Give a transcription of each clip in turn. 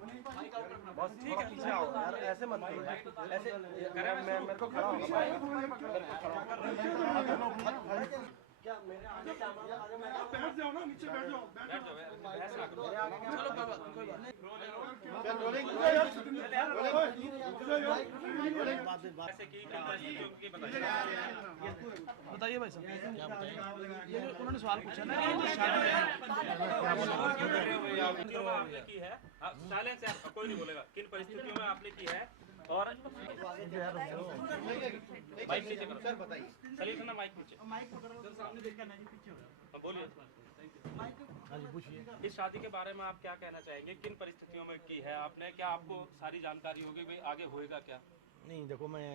बस ठीक है, पीछे आओ यार, ऐसे मत करो, ऐसे मैं मेरे को खड़ा होगा क्या मेरे आगे कैमरा लगा दे, मैं बैठ जाओ ना, नीचे बैठ जाओ, बैठ जाओ। मेरे आगे चलो कोई बात नहीं। चल रोलिंग ऐसे की बताइए भाई साहब, क्या बताइए? ये जो उन्होंने सवाल पूछा ना, ये जो शादी है, आपने की है, साइलेंस है, कोई नहीं बोलेगा, किन परिस्थितियों में आपने की है और माइक नीचे करो सर, बताइए सलीम सर, माइक नीचे, सामने देखा नहीं, पीछे हो रहा। बोलिए। हाँ जी, पूछिए। इस शादी के बारे में आप क्या कहना चाहेंगे, किन परिस्थितियों में की है आपने, क्या आपको सारी जानकारी होगी भाई आगे होएगा क्या? नहीं देखो, मैं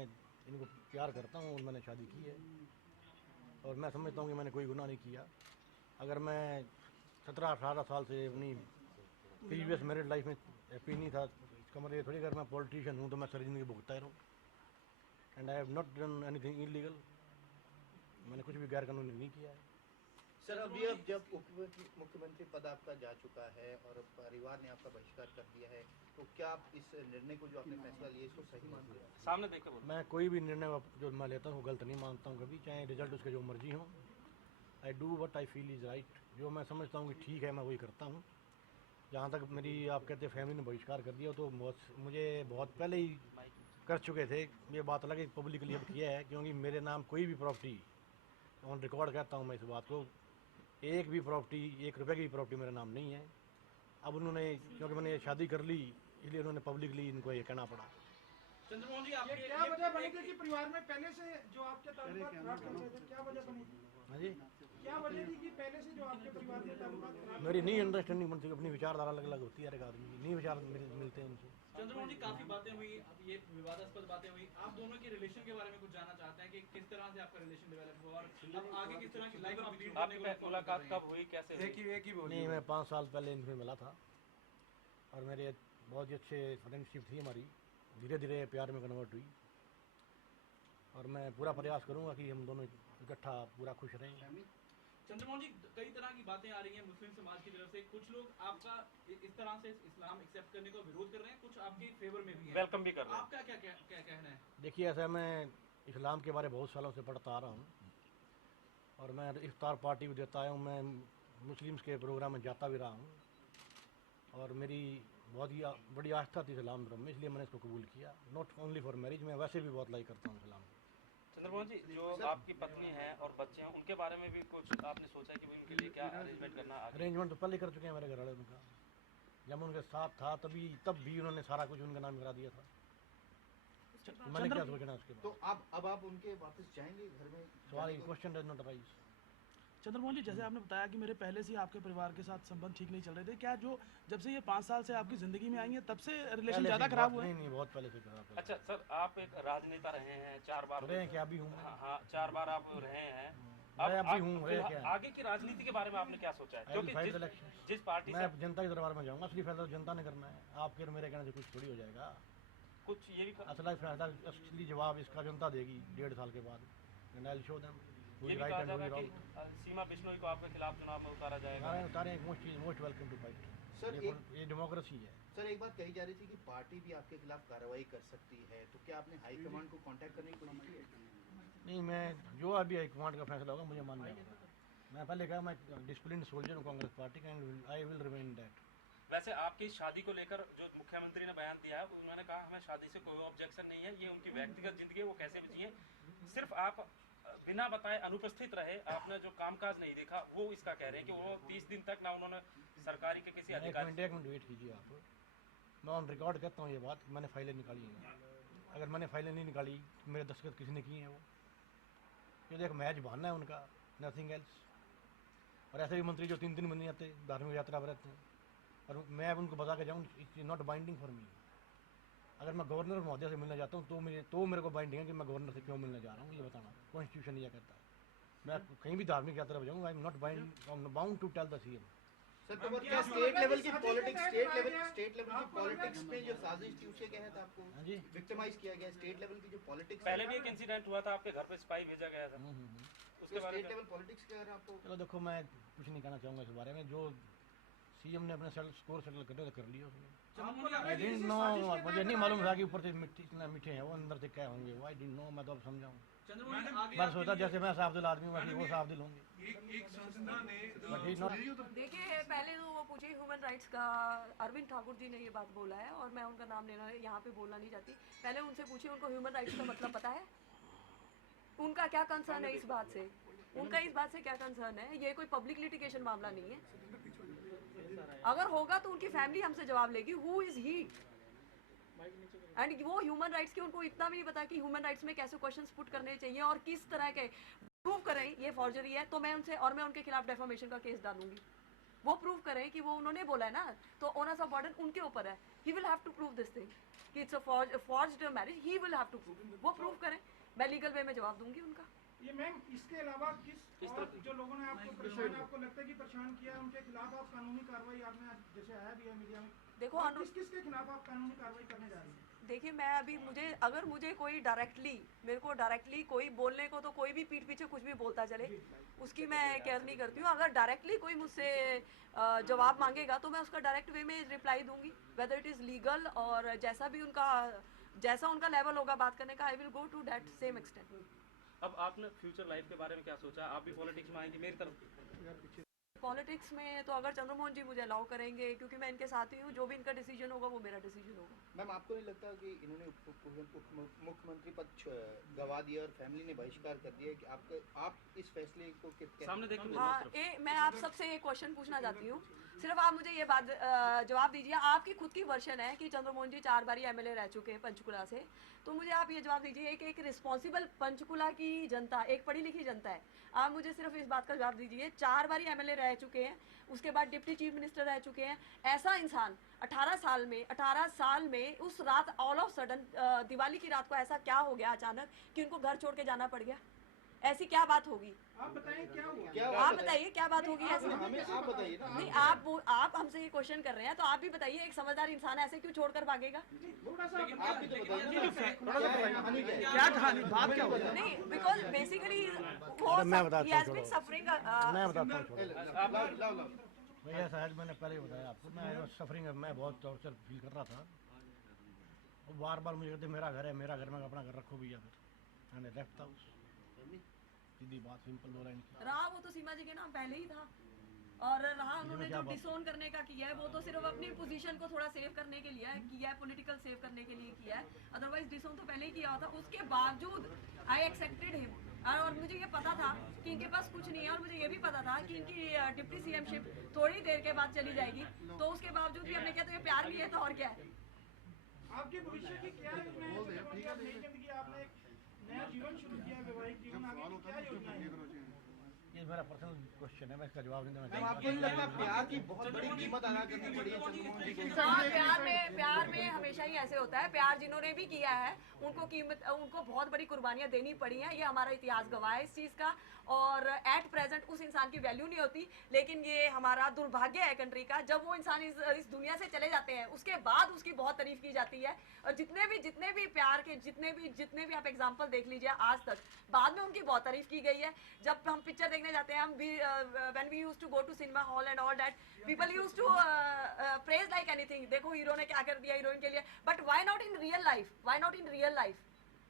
इनको प्यार करता हूँ और मैंने शादी की है और मैं समझता हूँ कि मैंने कोई गुनाह नहीं किया। अगर मैं 17-18 साल से अपनी प्रीवियस मैरिड लाइफ में हैप्पी नहीं था, इसका मतलब ये थोड़ी अगर मैं पॉलिटिशियन हूँ तो मैं सारी जिंदगी भुगता ही रहूँ। And I have not done anything illegal, मैंने कुछ भी गैर कानूनी नहीं किया है। सर अभी अब जब उप मुख्यमंत्री पद आपका जा चुका है और परिवार ने आपका बहिष्कार कर दिया है, तो क्या आप इस निर्णय को जो आपने फैसला लिया इसको सही मानते हैं? सामने देख के मैं कोई भी निर्णय जो मैं लेता हूँ गलत नहीं मानता हूँ कभी, चाहे रिजल्ट उसके जो मर्जी हो। I do what I feel is right, जो मैं समझता हूँ कि ठीक है मैं वही करता हूँ। जहाँ तक मेरी आप कहते फैमिली ने बहिष्कार कर दिया तो मुझे बहुत पहले ही कर चुके थे। ये बात अलग है पब्लिकली अब किया है, क्योंकि मेरे नाम कोई भी प्रॉपर्टी ऑन रिकॉर्ड कहता हूँ मैं इस बात को, एक भी प्रॉपर्टी, 1 रुपये की भी प्रॉपर्टी मेरा नाम नहीं है। अब उन्होंने, क्योंकि मैंने शादी कर ली, इसलिए उन्होंने पब्लिकली इनको ये कहना पड़ा। चंद्रमोहन जी, ये क्या वजह बनी थी कि परिवार में पहले से जो आपके ताल्लुकात खराब चल रहे थे, क्या वजह बनी थी? हाँ जी, क्या वजह थी कि पहले से जो आपके परिवार में ताल्लुकात खराब? मेरी नहीं अंडरस्टैंडिंग बनती, अपनी विचारधारा अलग अलग होती है, हर एक आदमी की नहीं विचार मिलते हैं उनसे। चंद्रमोहन जी, काफी बातें हुई, अब ये विवादास्पद बातें हुई, आप दोनों के रिलेशन के बारे में कुछ जानना चाहते हैं कि किस तरह से आपका रिलेशन डेवलप हुआ और अब आगे किस तरह की लाइफ आप लीड करने आपकी मुलाकात कब हुई, कैसे हुई? नहीं, मैं 5 साल पहले इनसे मिला था और मेरे बहुत ही अच्छे फ्रेंडशिप थी हमारी, धीरे धीरे प्यार में कन्वर्ट हुई और मैं पूरा प्रयास करूंगा कि हम दोनों इकट्ठा पूरा खुश रहें। चंद्रमोहन जी, कई तरह की बातें आ रही हैं मुस्लिम समाज की तरफ से, कुछ लोग आपका इस तरह से इस्लाम एक्सेप्ट करने का विरोध कर रहे हैं, कुछ आपके फेवर में भी हैं, वेलकम भी कर रहे हैं। आपका क्या क्या कहना है? देखिए, ऐसा मैं इस्लाम के बारे बहुत सालों से पढ़ता आ रहा हूँ और मैं इफ्तार पार्टी भी देता आया हूँ, मैं मुस्लिम्स के प्रोग्राम में जाता भी रहा हूँ और मेरी बहुत ही बड़ी आस्था थी इस्लाम धर्म में, इसलिए मैंने इसको कबूल किया। नॉट ओनली फॉर मैरिज, मैं वैसे भी बहुत लाइक करता हूँ इस्लाम। चंद्रमोहन जी, जो आपकी पत्नी है और बच्चे हैं, उनके बारे में भी कुछ आपने सोचा है कि उनके लिए क्या अरेंजमेंट करना? अरेंजमेंट तो पहले कर चुके हैं मेरे घर वाले उनका, जब उनके साथ था तब भी उन्होंने सारा कुछ उनका नाम करा दिया था। मैंने क्या सोचना उसके बाद? तो अब आप उनके वापस जाएंगे घर में? सवाल question does not arise. Chandramohan ji, जैसे आपने बताया कि मेरे पहले से ही आपके परिवार के साथ संबंध ठीक नहीं चल रहे थे, क्या जो जब से ये 5 साल से आपकी ज़िंदगी में आई है तब से रिलेशन ज़्यादा खराब हुआ है? नहीं, बहुत पहले से खराब। अच्छा सर, आप एक राजनेता रहे हैं, 4 बार रहे हैं, क्या भी हूँ। हाँ, 4 बार आप रहे हैं। आगे की राजनीति के बारे में आपने क्या सोचा है? क्योंकि जिस पार्टी मैं जनता के दरबार में जाऊँगा, असली फैसला जनता ने करना है। आपके और मेरे कहने से कुछ थोड़ी हो जाएगा। कुछ ये भी असली फैसला, असली जवाब इसका जनता देगी 1.5 साल के बाद। And I will show them ये भी कहा जा रहा है कि सीमा बिश्नोई को आपके खिलाफ चुनाव में उतारा जाएगा। Most welcome to fight sir. ये डेमोक्रेसी है। सर, एक बात कही जा रही थी कि पार्टी भी आपके खिलाफ कार्रवाई कर सकती है, तो क्या आपने हाईकमांड को कांटेक्ट करने की कोशिश की है? नहीं, मैं जो अभी हाईकमांड का फैसला होगा मुझे मानना होगा। मैं पहले कहा मैं डिसिप्लिन सोल्जर हूँ कांग्रेस पार्टी का, and I will remain that. वैसे आपकी शादी को लेकर जो मुख्यमंत्री ने बयान दिया है, उन्होंने कहा हमें शादी से कोई ऑब्जेक्शन नहीं है, ये उनकी व्यक्तिगत जिंदगी है, वो कैसे भी जिए, सिर्फ आप बिना बताए अनुपस्थित रहे, आपने जो कामकाज नहीं देखा, वो इसका कह रहे हैं कि वो 30 दिन तक ना उन्होंने सरकारी के किसी अधिकारी। एक मिनट वेट कीजिए आप, मैं ऑन रिकॉर्ड कहता हूँ ये बात, मैंने फाइलें निकाली हैं। अगर मैंने फाइलें नहीं निकाली, मेरे दस्तखत किसने किए हैं? वो ये देख मैच बहाना है उनका, नथिंग एल्स। और ऐसे भी मंत्री जो 3 दिन में नहीं आते, धार्मिक यात्रा पर रहते हैं, और मैं उनको बता के जाऊँ, it's not binding for me. अगर मैं गवर्नर महोदय से मिलने जाता हूँ तो मेरे को बाइंडिंग है कि मैं गवर्नर से क्यों मिलने जा रहा हूँ, ये बताना। कॉन्स्टिट्यूशन ये कहता है। मैं कहीं भी धार्मिक यात्रा पर जाऊँगा, I am not bound to tell the CM. Sir, तो क्या स्टेट लेवल की पॉलिटिक्स, स्टेट लेवल की पॉलिटिक्स में जो साजिश थी उसके तहत आपको विक्टिमाइज किया गया? स्टेट लेवल की जो पॉलिटिक्स, पहले भी एक इंसिडेंट हुआ था, आपके घर पे स्पाई भेजा गया था, उसके बारे में स्टेट लेवल पॉलिटिक्स के बारे में आपको? चलो देखो, मैं कुछ नहीं कहना चाहूँगा इस बारे में। जो सीएम ने अपने स्कोर सेटल करने तो कर लिया उसने। चंद्रमोहन जी, आई आपके डिडंट नो, मुझे नहीं मालूम था कि ऊपर से इतना मीठे हैं वो, अंदर से क्या होंगे वो। आई डिडंट नो, मैं तो अब समझाऊँ। चंद्रमोहन जी, आगे बस सोचा जैसे मैं साफ दिल आदमी हूँ वैसे वो साफ दिल होंगे। एक संस्था ने बट ही नॉट। देखिए, पहले तो वो पूछे ह्यूमन राइट्स का, अरविंद ठाकुर जी ने ये बात बोला है और मैं उनका नाम लेना यहाँ पे बोलना नहीं चाहती। पहले उनसे पूछिए उनको ह्यूमन राइट्स का मतलब पता है, उनका क्या कंसर्न है इस बात से, उनका इस बात से क्या कंसर्न है। ये कोई पब्लिक लिटिगेशन मामला नहीं है। अगर होगा तो उनकी फैमिली हमसे जवाब लेगी, हु इज ही। एंड वो ह्यूमन राइट्स के, उनको इतना भी नहीं पता कि ह्यूमन राइट्स में कैसे क्वेश्चंस पुट करने चाहिए और किस तरह के। प्रूव करें ये फॉर्जरी है तो मैं उनके खिलाफ डेफामेशन का केस डालूंगी। वो प्रूव करें कि वो उन्होंने बोला है ना, तो ओनर्स ऑफ बर्डन उनके ऊपर है। He will have to prove this thing कि it's a forged marriage. He will have to prove, वो प्रूव करें, मैं लीगल वे में जवाब दूंगी उनका। ये मैम, इसके अलावा किस और जो लोगों ने आपको परेशान, आपको लगता है कि परेशान किया है, उनके खिलाफ आप कानूनी कार्रवाई, आपने जैसे आया भी है मीडिया में, देखो किस के खिलाफ आप कानूनी कार्रवाई करने जा रही हैं? देखिए, मैं अभी अगर मुझे कोई मेरे को डायरेक्टली कोई बोलने को, तो कोई भी पीठ पीछे कुछ भी बोलता चले, उसकी मैं केयर नहीं करती हूँ। अगर डायरेक्टली कोई मुझसे जवाब मांगेगा तो मैं उसका डायरेक्ट वे में रिप्लाई दूंगी, वेदर इट इज़ लीगल, और जैसा उनका लेवल होगा बात करने का, I will go to that same extent. अब आपने फ्यूचर लाइफ के बारे में क्या सोचा? आप भी पॉलिटिक्स में आएंगे? मेरी तरफ पॉलिटिक्स में तो अगर चंद्रमोहन जी मुझे अलाउ करेंगे, क्योंकि मैं इनके साथ ही हूँ, जो भी इनका डिसीजन होगा वो मेरा डिसीजन होगा। मैम, आपको नहीं लगता कि इन्होंने मुख्यमंत्री पद गवा दिया और फैमिली ने बहिष्कार कर दिया कि आप इस फैसले को सामने देखिए? हाँ, मैं आप सबसे एक क्वेश्चन पूछना चाहती हूँ। सिर्फ आप मुझे ये बात जवाब दीजिए, आपकी खुद की वर्शन है कि चंद्रमोहन जी 4 बार एमएलए रह चुके हैं पंचकुला से, तो मुझे आप ये जवाब दीजिए, एक रिस्पॉन्सिबल पंचकुला की जनता, एक पढ़ी लिखी जनता है, आप मुझे सिर्फ इस बात का जवाब दीजिए, 4 बार एमएलए रह चुके हैं, उसके बाद डिप्टी चीफ मिनिस्टर रह चुके हैं, ऐसा इंसान 18 साल में उस रात ऑल ऑफ सडन दिवाली की रात को ऐसा क्या हो गया अचानक कि उनको घर छोड़ के जाना पड़ गया? ऐसी क्या बात होगी? आप बताइए क्या हुआ? आप बताइए क्या बात होगी ऐसी? आप बताइए ना। नहीं, आप हमसे ये क्वेश्चन कर रहे हैं तो आप भी बताइए, एक समझदार इंसान ऐसे क्यों छोड़कर भागेगा? थोड़ा सा आप भी तो बताइए क्या कहानी, बात क्या होगी? नहीं, बिकॉज बेसिकली मैं बताता हूँ, मैं बताता हूँ। भैया शायद मैंने पहले ही बताया आपको, मैं सफरिंग, मैं बहुत टॉर्चर फील कर रहा था। बार बार मुझे कहते मेरा घर है, मेरा घर में अपना घर रखो भैया। फिर मैंने लेफ्ट हाउस, सीधी बात, सिंपल बोला इनकी। रहा वो तो सीमा जी के नाम पहले ही था, और रहा उन्होंने जो डिसोन करने का किया है वो तो सिर्फ अपनी पोजीशन को थोड़ा सेव करने के लिए किया है, पॉलिटिकल सेव करने के लिए किया है, अदरवाइज डिसोन तो पहले ही किया हुआ था। उसके बावजूद आई एक्सेप्टेड हिम, और मुझे ये पता था कि इनके पास कुछ नहीं है, और मुझे ये भी पता था कि इनकी डिप्टी सीएमशिप थोड़ी देर के बाद चली जाएगी, तो उसके बावजूद भी हमने किया, तो ये प्यार भी है तो और क्या है। आपके भविष्य की क्या योजना है? नई जिंदगी, आपने एक नया जीवन शुरू किया, वैवाहिक जीवन, आगे की क्या योजना है? ये मेरा पर्सनल क्वेश्चन है, मैं इसका जवाब नहीं देना मैम, आपको नहीं लगता प्यार की बहुत बड़ी कीमत अदा करनी पड़ी है चंद्रमोहन जी को? हाँ, प्यार में हमेशा ही ऐसे होता है। प्यार जिन्होंने भी किया है उनको बहुत बड़ी कुर्बानियां देनी पड़ी हैं, ये हमारा इतिहास गवाह है इस चीज़ का, और एट प्रेजेंट उस इंसान की वैल्यू नहीं होती। लेकिन ये हमारा दुर्भाग्य है कंट्री का, जब वो इंसान इस दुनिया से चले जाते हैं उसके बाद उसकी बहुत तारीफ की जाती है। और जितने भी प्यार के जितने भी आप एग्जाम्पल देख लीजिए आज तक, बाद में उनकी बहुत तारीफ की गई है। जब हम पिक्चर देखने जाते हैं, हम when we used to go to cinema hall and all that, people used to praise like anything, देखो हीरो ने क्या कर दिया हीरोइन के लिए, but why not in real life?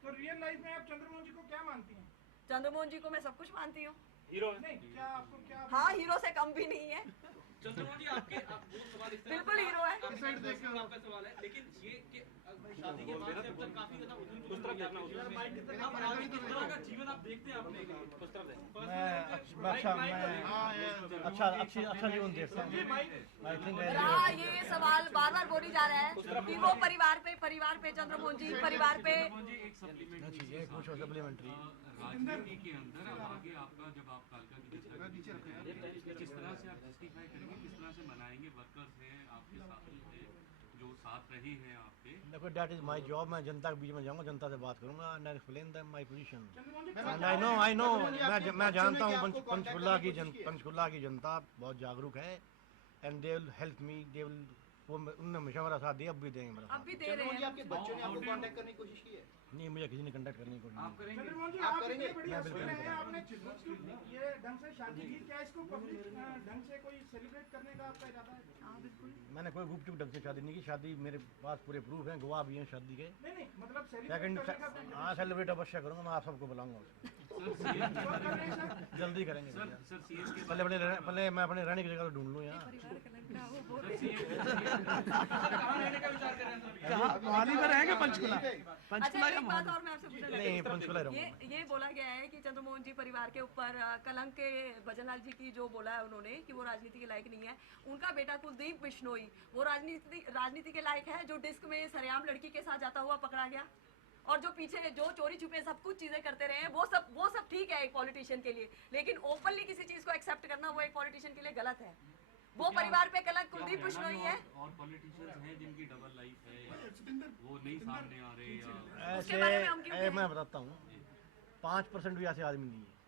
तो रियल लाइफ में आप चंद्रमोहन जी को क्या मानती हैं? चंद्रमोहन जी को मैं सब कुछ मानती हूँ। हीरो नहीं, क्या आपको क्या? हाँ, हीरो से कम भी नहीं है, चंद्रमोहन जी, आप वो सवाल इस तरह बिल्कुल हीरो है। आपका सवाल है, लेकिन ये कि शादी के बाद से अब तक काफी ज्यादा अब आगे किस तरह का जीवन आप देखते हैं अपने लिए? अच्छा जीवन देखता हूँ। आई थिंक ये सवाल बार बार बोली जा रहा है कि वो परिवार पे चंद्रमोहन जी परिवार पे ये कुछ सप्लीमेंट्री राजनीति के अंदर आगे आपका, जब आप कालका की जैसा किस तरह से आप जस्टिफाई करेंगे, किस तरह से मनाएंगे वर्कर्स हैं आपके साथी हैं जो साथ रहे हैं आपके? देखो, दैट इज माय जॉब, मैं जनता के बीच में जाऊंगा, जनता से बात करूंगा and explain them my position. And I know मैं जानता हूँ पंचकुला की जनता बहुत जागरूक है, and they will help me, they will, वो उन्होंने हमेशा मेरा साथ दिया, अब भी देंगे मेरा साथ। अब भी दे रहे हैं। आपके बच्चों ने आपको कांटेक्ट करने की कोशिश की है? नहीं, मुझे किसी ने कांटेक्ट करने की कोशिश नहीं। चंद्रमोहन जी, आप इतने बड़ी हस्ती हैं, आपने ये ढंग से शादी की, क्या इसको पब्लिक ढंग से कोई सेलिब्रेट करने का आपका इरादा है? हाँ बिल्कुल। मैंने कोई गुपचुप ढंग से शादी नहीं की। शादी मेरे पास पूरे प्रूफ हैं, गवाह भी हैं शादी के। नहीं मतलब सेकंड हाँ सेलिब्रेट अवश्य करूँगा, मैं आप सबको बुलाऊंगा। जल्दी करेंगे। पहले मैं अपने रहने की जगह ढूंढ लूँ यहाँ। मोहाली में रहेंगे पंचकुला? अच्छा एक बात और मैं आपसे पूछना नहीं, पंचकुला रहूंगा। ये बोला गया है कि चंद्रमोहन जी परिवार के ऊपर कलंक के भजनलाल जी की जो बोला है उन्होंने कि वो राजनीति के लायक नहीं है। उनका बेटा कुलदीप बिश्नोई वो राजनीति के लायक है, जो डिस्क में सरेआम लड़की के साथ जाता हुआ पकड़ा गया, और जो पीछे जो चोरी छुपे सब कुछ चीजें करते रहे, वो सब ठीक है एक पॉलिटिशियन के लिए, लेकिन ओपनली किसी चीज को एक्सेप्ट करना वो एक पॉलिटिशियन के लिए गलत है। वो परिवार पे कलंक कुलदीप बिश्नोई है। और पॉलिटिशियंस हैं जिनकी डबल लाइफ है, वो नहीं सामने आ रहे। ऐसे मैं बताता हूँ, 5% भी ऐसे आदमी नहीं है।